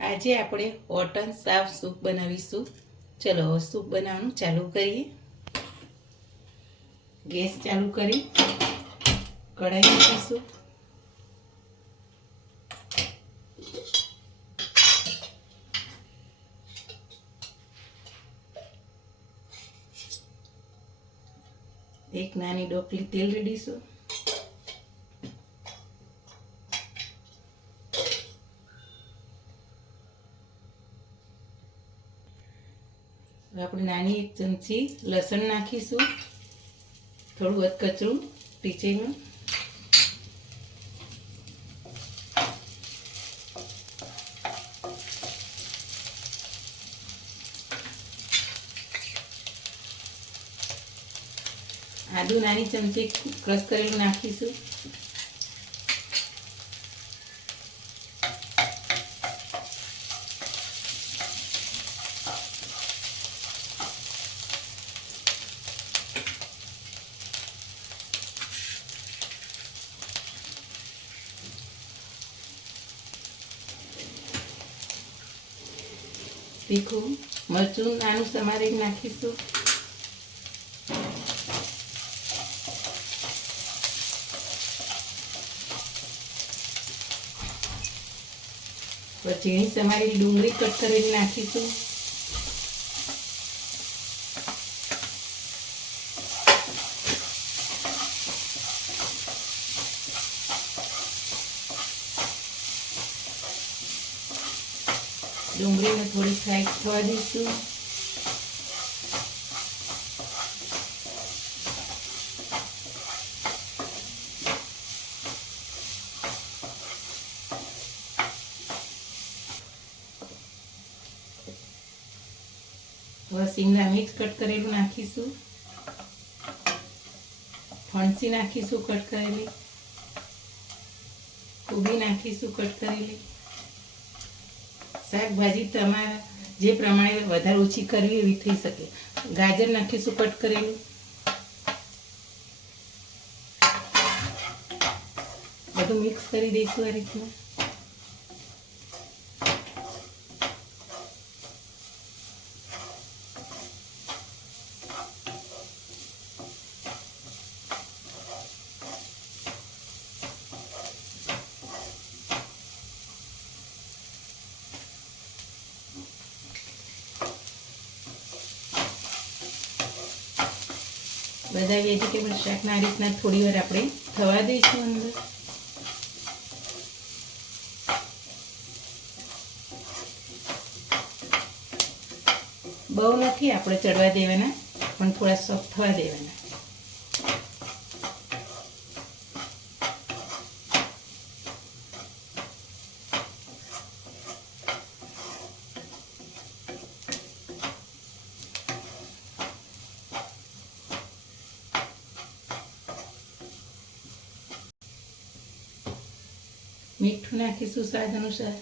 આજે આપણે hot and સાફ સૂપ બનાવીશું. ચલો સૂપ બનાવવાનું ચાલુ કરીએ. ગેસ ચાલુ કરી કઢાઈ મૂકીશું. એક નાની ડોકલી તેલ રેડીશું. આપણે નાની એક ચમચી લસણ નાખીશું, થોડું અધકચરું ટીચેલું. આદુ નાની ચમચી ક્રશ કરેલું નાખીશું. તીખું મરચું નાનું સમારીને નાખીશું. ઝીણી સમારેલી ડુંગળી કટ કરીને નાખીશું. ડુંગળીને થોડી ફ્રાય થવા દઈશું. શિમલા મિર્ચ કટ કરેલું નાખીશું. ફણસી નાખીશું કટ કરેલી. કોબી નાખીશું કટ કરેલી. શાકભાજી તમારા જે પ્રમાણે વધારે ઓછી કરવી એવી થઈ શકે. ગાજર નાખીશું કટ કરેલું. બધું મિક્સ કરી દઈશું આ રીતના. બધા વેજીટેબલ શાકના આ રીતના થોડી વાર આપણે થવા દઈશું અંદર. બહુ નથી આપણે ચડવા દેવાના, પણ થોડા સોફ્ટ થવા દેવાના. મીઠું નાખીશું સ્વાદ અનુસાર.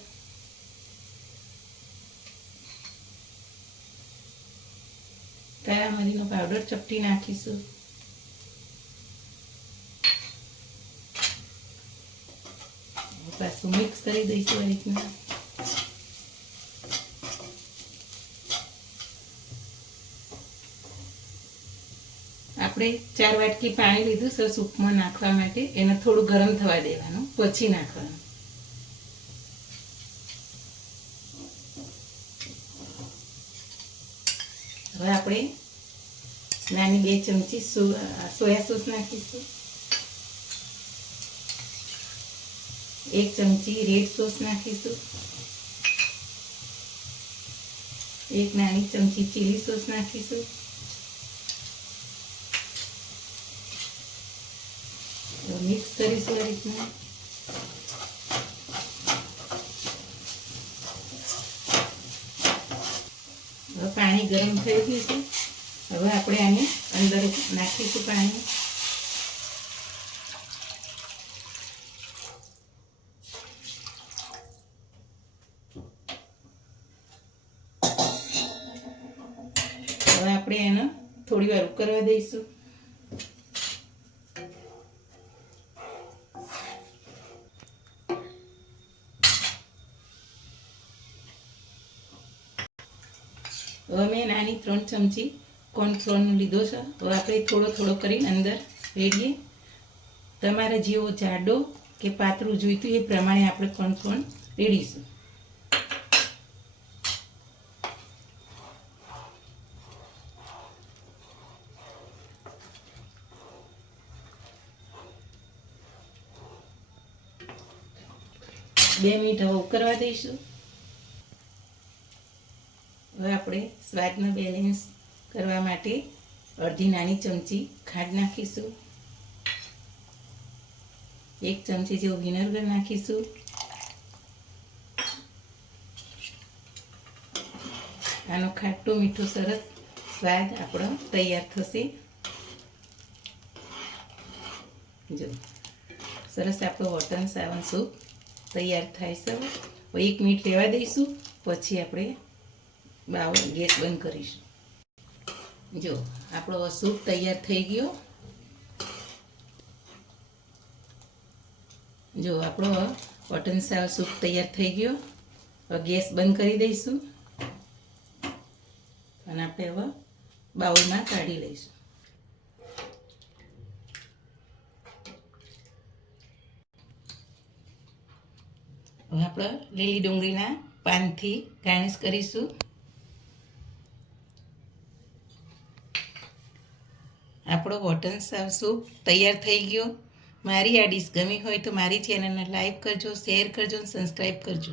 કાળા મરીનો પાવડર ચપટી નાખીશું. પાછું મિક્સ કરી દઈશું આ રીતના. આપણે 4 વાટકી પાણી લીધું છે સૂપમાં નાખવા માટે. એને થોડું ગરમ થવા દેવાનું, પછી નાખવાનું. હવે આપણે નાની 2 ચમચી સોયા સોસ નાખીશું. 1 ચમચી રેડ સોસ નાખીશું. 1 નાની ચમચી ચીલી સોસ નાખીશું. મિક્સ કરીશું આ રીતના. પાણી ગરમ થઈ ગયું છે. હવે આપણે આને અંદર નાખીશું પાણી. હવે આપણે એને થોડી વાર ઉકળવા દઈશું. હવે મેં નાની 3 ચમચી કોર્નફ્લોરનો લીધો છે. હવે આપણે થોડો થોડો કરીને અંદર રેડીએ. તમારે જેવો જાડો કે પાતળું જોઈતું એ પ્રમાણે આપણે કોર્નફ્લોર રેડીશું. બે મિનિટ હવે ઉકળવા દઈશું. હવે આપણે સ્વાદનો બેલેન્સ કરવા માટે અડધી નાની ચમચી ખાંડ નાખીશું. 1 ચમચી જેવું વિનેગર નાખીશું. આનો ખાટો મીઠો સરસ સ્વાદ આપણો તૈયાર થશે. જો સરસ આપણો વોટન સાવન સૂપ તૈયાર થાય છે. 1 મિનિટ રહેવા દઈશું, પછી આપણે ગેસ બંધ કરીશું. જો આપણો સૂપ તૈયાર થઈ ગયો. જો આપણો વોટન સાવ સૂપ તૈયાર થઈ ગયો. હવે ગેસ બંધ કરી દઈશું અને આપણે હવે બાઉલમાં કાઢી લઈશું. હવે આપણે લીલી ડુંગળીના પાનથી ગાર્નિશ કરીશું. આપણો વોટન સાવ સૂપ તૈયાર થઈ ગયો. મારી આ ડીશ ગમી હોય તો મારી ચેનલને લાઈક કરજો, શેર કરજો અને સબસ્ક્રાઈબ કરજો.